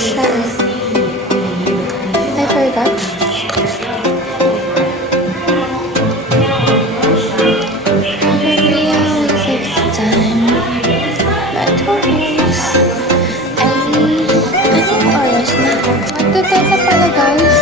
siya eh. I forgot. Probably always takes time. But who knows? Anong oras na? Magdadad na pala guys.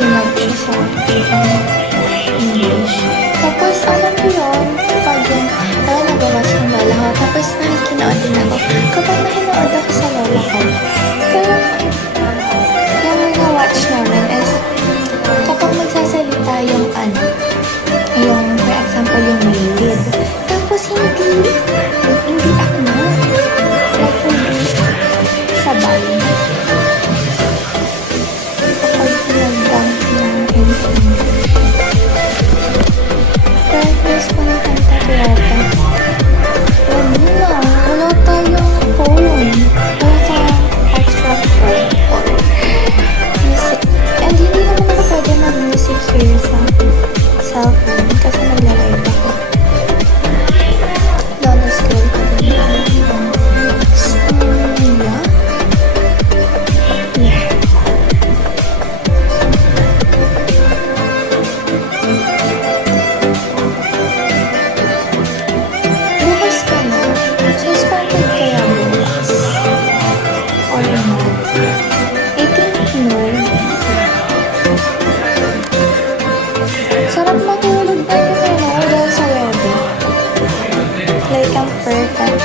Tinag siya sa English. Tapos, alam mo yun, pag yung nagawa siyang lola ko, tapos nakikinood din ako. Kapag nakinood ako sa lola ko, pero yung mga-watch namin is, kapag magsasalita yung yung, for example, yung mailid. Tapos, hindi ako na. Like, hindi sabay. Practice ko ng kanta yata. Wala tayong phone. Wala tayong extra phone or music. And hindi naman ako pwede mag-music here sa cellphone kasi nagla-live ako. Lolo scroll ko din. Sarap matulog na yun dahil sa weather. Like, ang perfect.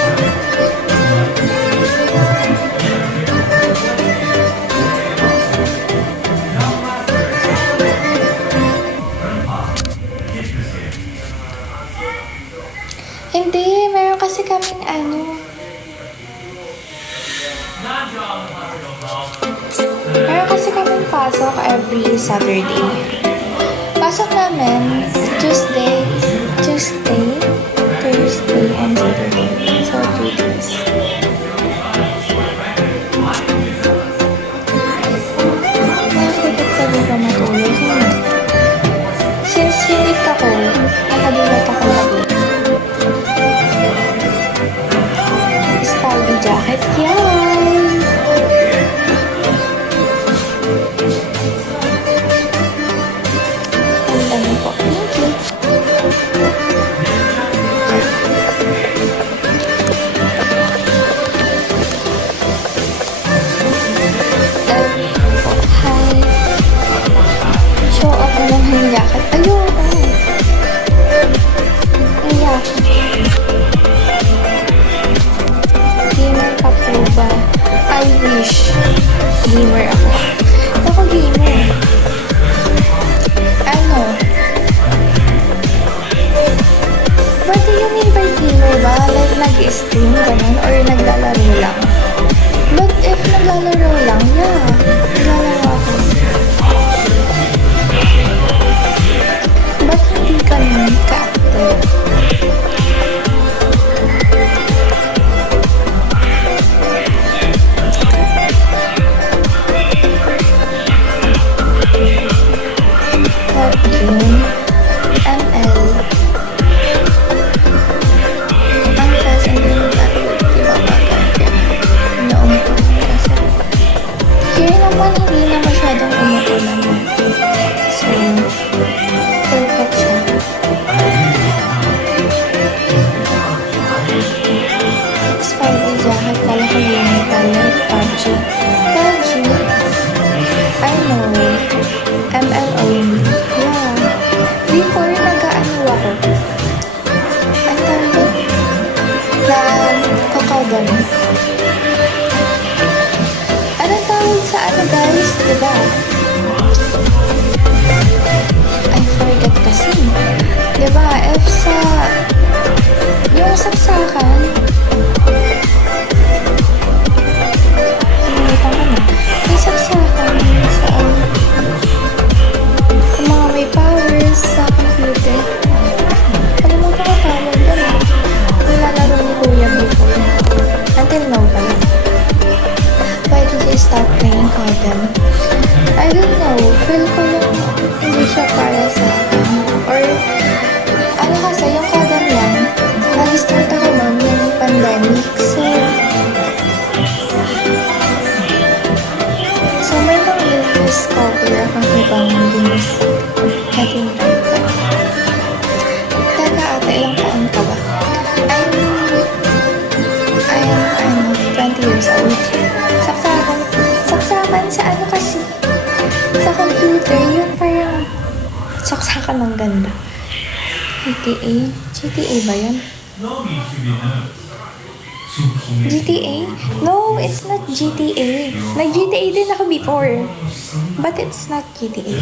Hindi, meron kasi kaming meron kasi kaming pasok every Saturday. Pasok namin Tuesday, Thursday, and Saturday. So, 3 days. Nakakagod ka din ba matulog? Since unique ako, nakadulat ako lagi. Spidey jacket, guys! Gamer ako. Ako gamer. What do you mean by gamer ba? Like nag-stream ganun or naglalaro lang? But if naglalaro lang, yeah. Naglalaro ako. But hindi ganun ka-active? naman hindi na masyadong umuulan na. So, perfect siya. Spider jacket pala ko yun pala. PUBG. PUBG? I know. ML only. Yeah. Before, nag-ano ako. Ang tawag doon? Nag-kakawdan. Ano tawag sa ano guys? Diba? I forget kasi. Diba? If sa... Yung saksakan... Nalimutan ko na. Yung saksakan sa... Yung mga may powers sa computer. Kalimutan ko tawag doon eh. Nilalaro ni Kuya before. Until now pala. Why did you stop playing Codem? I don't know. Feel ko lang hindi siya para sa akin. Or, ano kasi, yung Codem lang, nag-start ako noon yung pandemic. So may mga discover akong ibang games na tinry ko. Teka ate, ilang taon ka ba? I'm 20 years old. Saksakan sa ano kasi? Sa computer, yung parang saksakan ng ganda. GTA? GTA ba yun? GTA? No, it's not GTA. Nag-GTA din ako before. But it's not GTA.